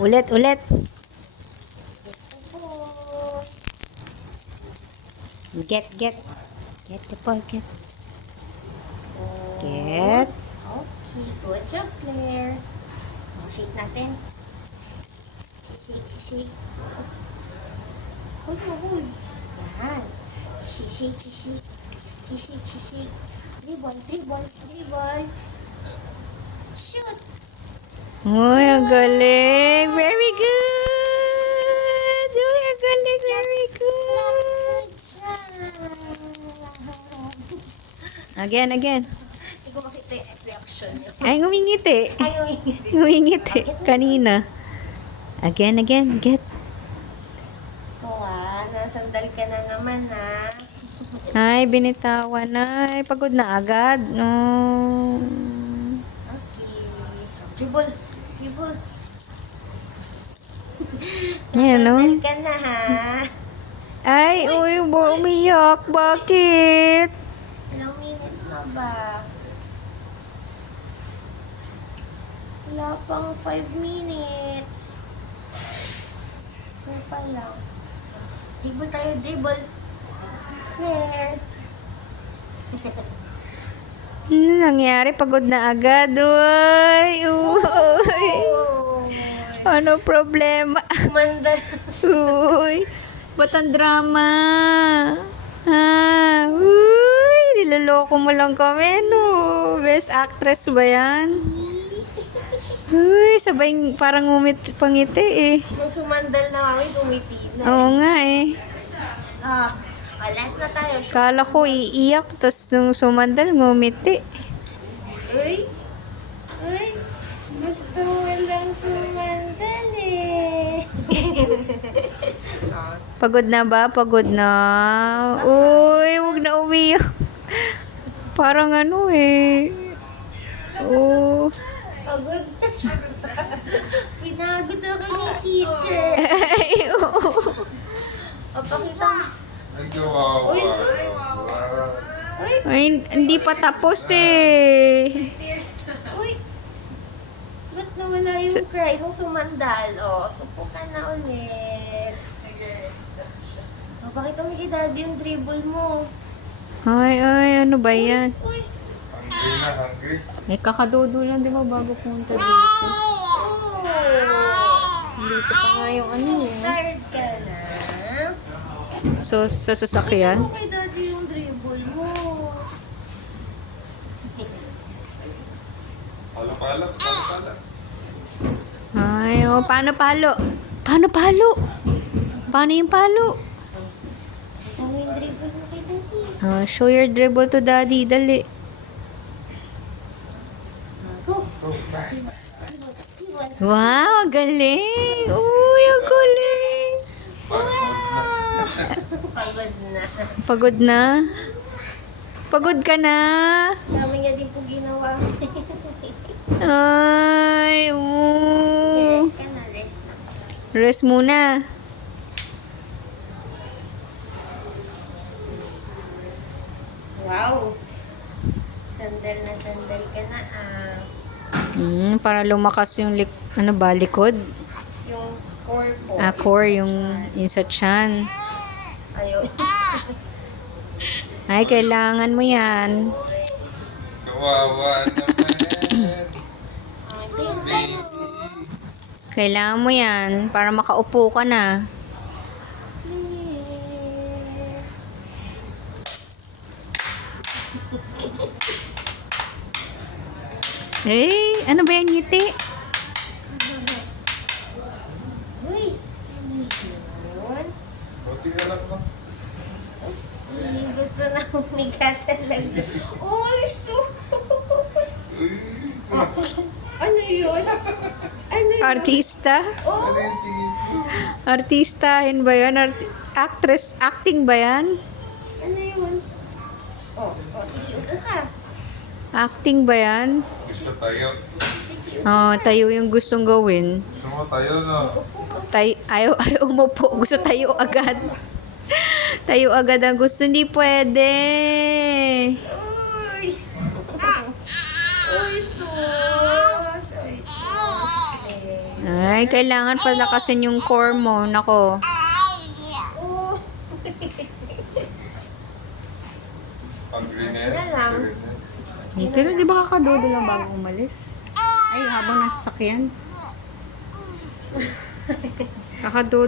Ulit, ulit. Get. Get the ball, get. Get. Okay, good job, Claire. Shake natin. Shake. Oops. Hold mo, hold. Yan. Shake. Dribble. Shoot! Uy, ang galing. Very good. Uy, ang galing. Very good. Again. Hindi ko makita yung reaction niyo. Ay, ngumingiti. Ngumingiti. Kanina. Again. Get. Ito nasandal ka na naman Ay, binitawan na. Ay, pagod na agad. Okay. Dribble. Yan, no? Nasandal ka na Ay, umiyak. Bakit? Ilang minutes na ba? Wala pang 5 minutes. Ano pa lang? Dribble. There. Ano nangyari? Pagod na agad. Uy. Ano problema? Mandal. Uy. Ba't ang drama? Uy. Niloloko mo lang kami, no? Best actress ba yan? Uy, sabay parang pangiti eh. Nung sumandal na kami, gumiti na. Oo nga eh. Last na tayo. Kala ko iiyak, tapos nung sumandal, ngumiti. Uy. Gusto mo lang sumandal eh. Pagod na ba? Pagod na. Uy, huwag na umiyak. Parang ano eh. Oh. Pagod. Pinagod ako ni teacher. Ay, oo. Papakita mo. Ay, kawawa. Uy, Ay, hindi pa tapos eh. Uy. Ba't nawala yung cry nung sumandal? Tupo ka na ulit. Papakita mo kay daddy yung dribble mo. Ay, ano ba yan? Uy. Hungry. Eh, kakadodo lang, di ba, bago pumunta dito. Oh. Dito pa nga yung ano eh. Tired ka na? So, sa sasakyan. Pakita mo kay daddy yung dribble mo. Palo. Ay, paano palo? Paano yung palo? Ano yung dribble mo kay daddy? Show your dribble to daddy, dali. Go. Wow, galing! Uy, ang galing! Pagod na. Pagod ka na? Dami niya din po ginawa. Ay, Rest ka na, rest na. Rest muna. Wow. Sandal ka na Para lumakas yung likod. Yung core po. Core, yung sa tiyan. Ayaw. Ay, kailangan mo yan. Kawawa naman. Baby. Kailangan mo yan para makaupo ka na. Eh, ano ba yan, ngiti? Uy. Yun. Buti ka lang ba? Gusto na humiga talaga. Uy, sus! Ano yun? Artista? Oh, Ano yung tingin mo? Artistahin ba yan? Acting ba yan? ano yun? Sige, upo ka. Acting ba yan? Gusto tayo. Tayo yung gustong gawin. Gusto mo tayo, no? Ayaw umupo. Gusto tayo agad. Tayo agad ang gusto. Hindi pwede. Uy! Uy, sus! Uy, sus! Ay, kailangan palakasin yung core mo. Nako. Oh. Pag ganyan. Yan lang. Pero di ba kakadodo lang bago umalis? Ay, habang nasa sakyan. Kakadodo.